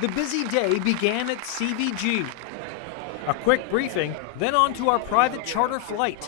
The busy day began at CVG. A quick briefing, then on to our private charter flight.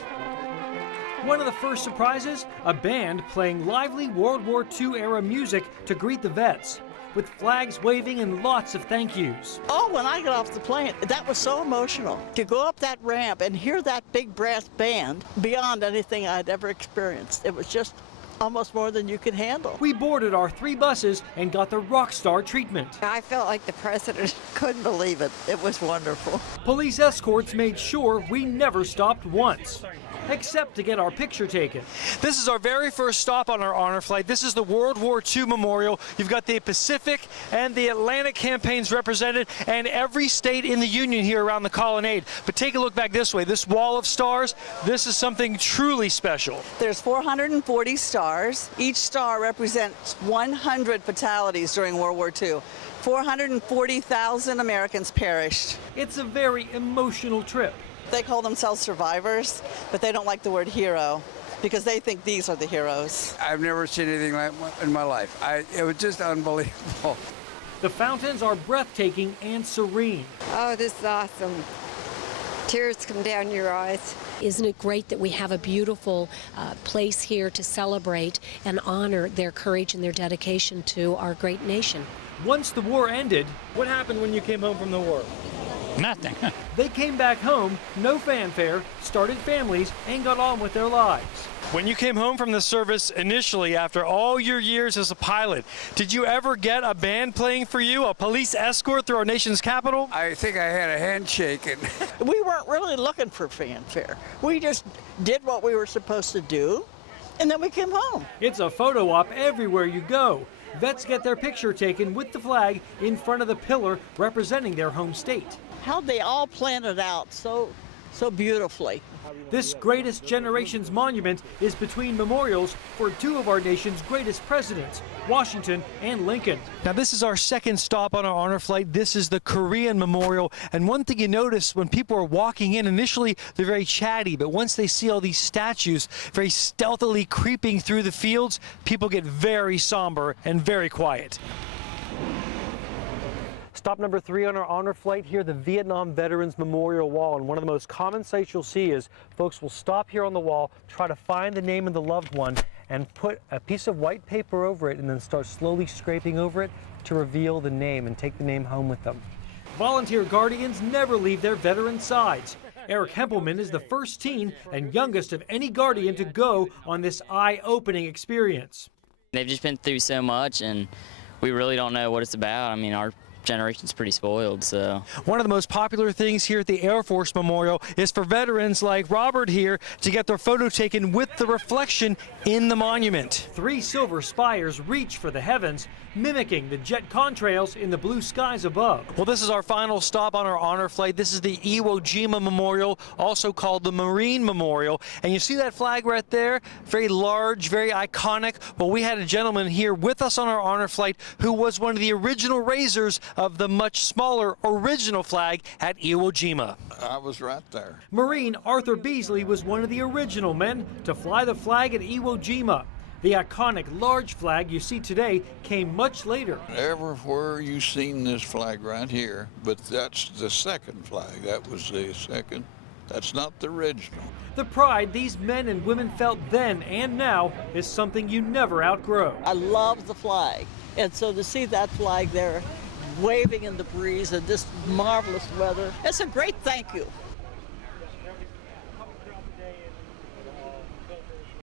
One of the first surprises, a band playing lively World War II era music to greet the vets, with flags waving and lots of thank yous. Oh, when I got off the plane, that was so emotional. To go up that ramp and hear that big brass band, beyond anything I'd ever experienced. It was just almost more than you could handle. We boarded our 3 buses and got the rock star treatment. I felt like the president. Couldn't believe it. It was wonderful. Police escorts made sure we never stopped once, except to get our picture taken. This is our very first stop on our honor flight. This is the World War II Memorial. You've got the Pacific and the Atlantic campaigns represented, and every state in the Union here around the colonnade. But take a look back this way. This wall of stars, this is something truly special. There's 440 stars. Each star represents 100 fatalities during World War II. 440,000 Americans perished. It's a very emotional trip. They call themselves survivors, but they don't like the word hero because they think these are the heroes. I've never seen anything like in my life. It was just unbelievable. The fountains are breathtaking and serene. Oh, this is awesome. Tears come down your eyes. Isn't it great that we have a beautiful place here to celebrate and honor their courage and their dedication to our great nation? Once the war ended, what happened when you came home from the war? Nothing. They came back home, no fanfare, started families, and got on with their lives. When you came home from the service initially, after all your years as a pilot, did you ever get a band playing for you, a police escort through our nation's capital? I think I had a handshake. And We weren't really looking for fanfare. We just did what we were supposed to do, and then we came home. It's a photo op everywhere you go. Vets get their picture taken with the flag in front of the pillar representing their home state. How they all planned it out so beautifully. This Greatest Generations monument is between memorials for 2 of our nation's greatest presidents, Washington and Lincoln. Now, this is our second stop on our honor flight. This is the Korean Memorial. And one thing you notice when people are walking in, initially they're very chatty, but once they see all these statues very stealthily creeping through the fields, people get very somber and very quiet. Stop number 3 on our honor flight here, the Vietnam Veterans Memorial Wall. And one of the most common sights you'll see is folks will stop here on the wall, try to find the name of the loved one, and put a piece of white paper over it and then start slowly scraping over it to reveal the name and take the name home with them. Volunteer guardians never leave their veterans' sides. Eric Hempelman is the first teen and youngest of any guardian to go on this eye-opening experience. They've just been through so much, and we really don't know what it's about. I mean, our generation's pretty spoiled, so. One of the most popular things here at the Air Force Memorial is for veterans like Robert here to get their photo taken with the reflection in the monument. 3 silver spires reach for the heavens, mimicking the jet contrails in the blue skies above. Well, this is our final stop on our honor flight. This is the Iwo Jima Memorial, also called the Marine Memorial. And you see that flag right there? Very large, very iconic. Well, we had a gentleman here with us on our honor flight who was one of the original raisers of the much smaller original flag at Iwo Jima. I was right there. Marine Arthur Beasley was one of the original men to fly the flag at Iwo Jima. The iconic large flag you see today came much later. Everywhere you've seen this flag right here, but that's the second flag. That was the second. That's not the original. The pride these men and women felt then and now is something you never outgrow. I love the flag, and so to see that flag there waving in the breeze in this marvelous weather, it's a great thank you.